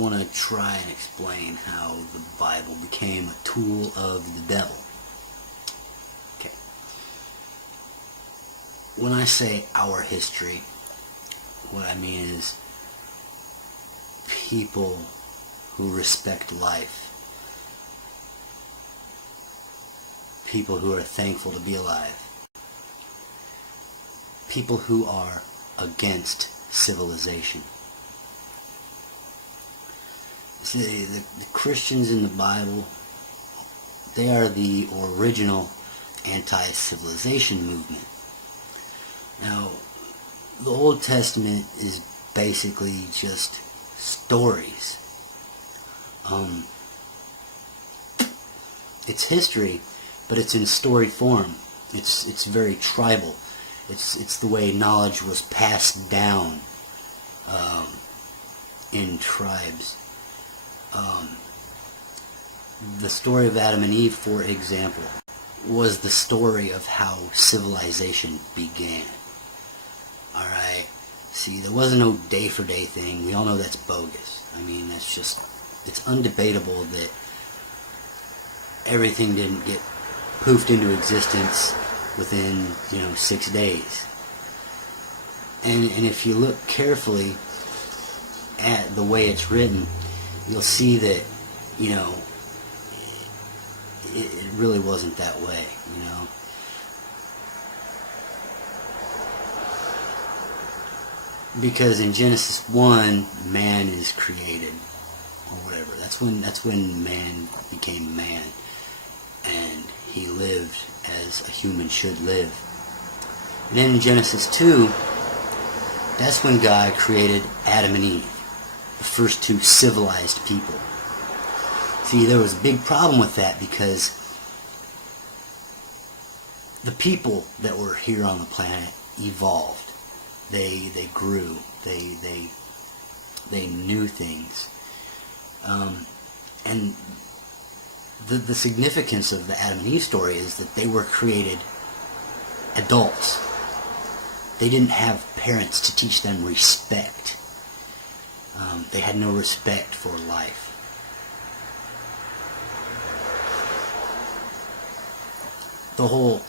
want to try and explain how the Bible became a tool of the devil. Okay. When I say our history, what I mean is people who respect life, people who are thankful to be alive, people who are against civilization. See, the Christians in the Bible, they are the original anti-civilization movement. Now, the Old Testament is basically just stories. It's history, but it's in story form. It's very tribal. It's the way knowledge was passed down in tribes. The story of Adam and Eve, for example, was the story of how civilization began. Alright? See, there wasn't no day-for-day thing. We all know that's bogus. I mean, that's just, it's undebatable that everything didn't get poofed into existence within, 6 days. And if you look carefully at the way it's written, you'll see that, it really wasn't that way, Because in Genesis 1, man is created, or whatever. That's when man became man, and he lived as a human should live. And then in Genesis 2, that's when God created Adam and Eve, the first two civilized people. See, there was a big problem with that because the people that were here on the planet evolved. They grew. They knew things. And the significance of the Adam and Eve story is that they were created adults. They didn't have parents to teach them respect. They had no respect for life. The whole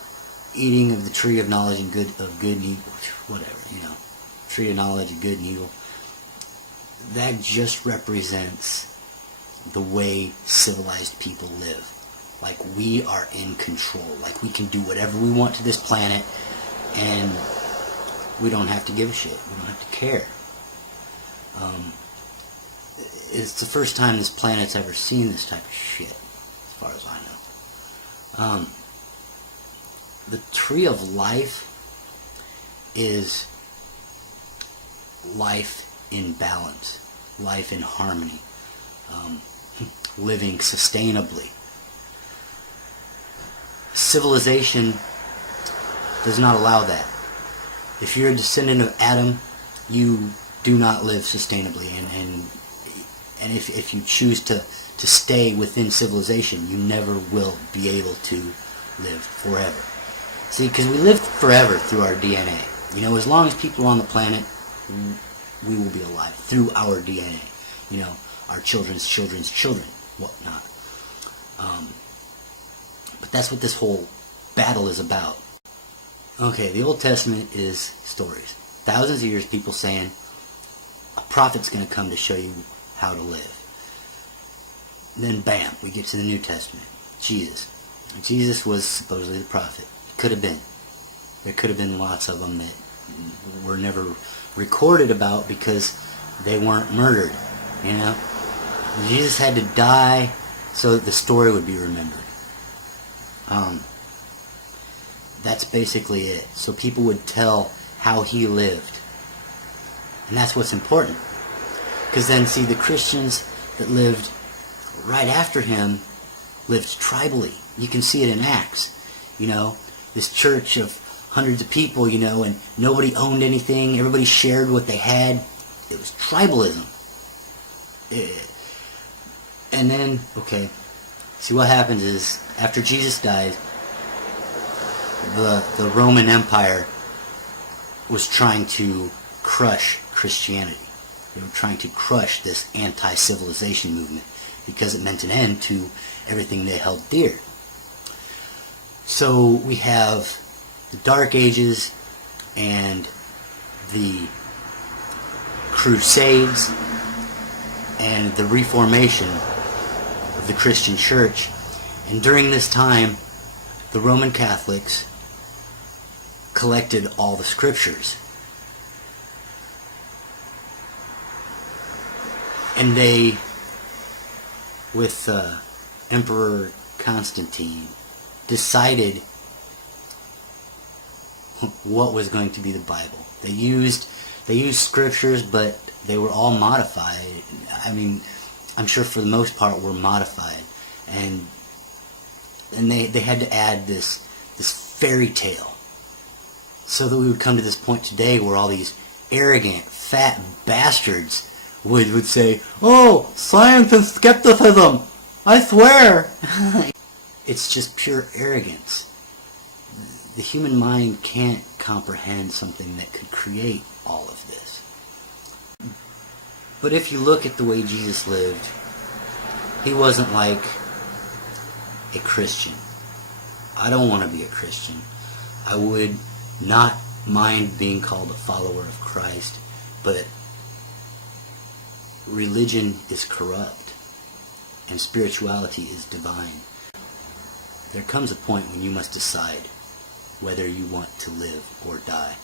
eating of the tree of knowledge and good and evil, whatever, tree of knowledge of good and evil, that just represents the way civilized people live. Like, we are in control. Like, we can do whatever we want to this planet, and we don't have to give a shit. We don't have to care. It's the first time this planet's ever seen this type of shit, as far as I know. The tree of life is life in balance, life in harmony, living sustainably. Civilization does not allow that. If you're a descendant of Adam, you do not live sustainably, and if you choose to stay within civilization, you never will be able to live forever. See, because we live forever through our DNA. As long as people are on the planet, we will be alive through our DNA. Our children's children's children, whatnot. But that's what this whole battle is about. Okay, the Old Testament is stories. Thousands of years, people saying, a prophet's going to come to show you how to live. And then, bam, we get to the New Testament. Jesus. Jesus was supposedly the prophet. Could have been. There could have been lots of them that were never recorded about because they weren't murdered. Jesus had to die so that the story would be remembered. That's basically it. So people would tell how he lived. And that's what's important. Because then, see, the Christians that lived right after him lived tribally. You can see it in Acts. This church of hundreds of people, and nobody owned anything. Everybody shared what they had. It was tribalism. And then, okay, see what happens is, after Jesus died, the Roman Empire was trying to crush Christianity. They were trying to crush this anti-civilization movement because it meant an end to everything they held dear. So we have the Dark Ages and the Crusades and the Reformation of the Christian Church. And during this time, the Roman Catholics collected all the scriptures. And they, with Emperor Constantine, decided what was going to be the Bible. They used scriptures, but they were all modified. I mean, I'm sure for the most part were modified, and they had to add this fairy tale, so that we would come to this point today where all these arrogant, fat bastards would say, "Oh, science and skepticism, I swear." It's just pure arrogance. The human mind can't comprehend something that could create all of this. But if you look at the way Jesus lived, he wasn't like a Christian. I don't want to be a Christian. I would not mind being called a follower of Christ, but religion is corrupt and spirituality is divine. There comes a point when you must decide whether you want to live or die.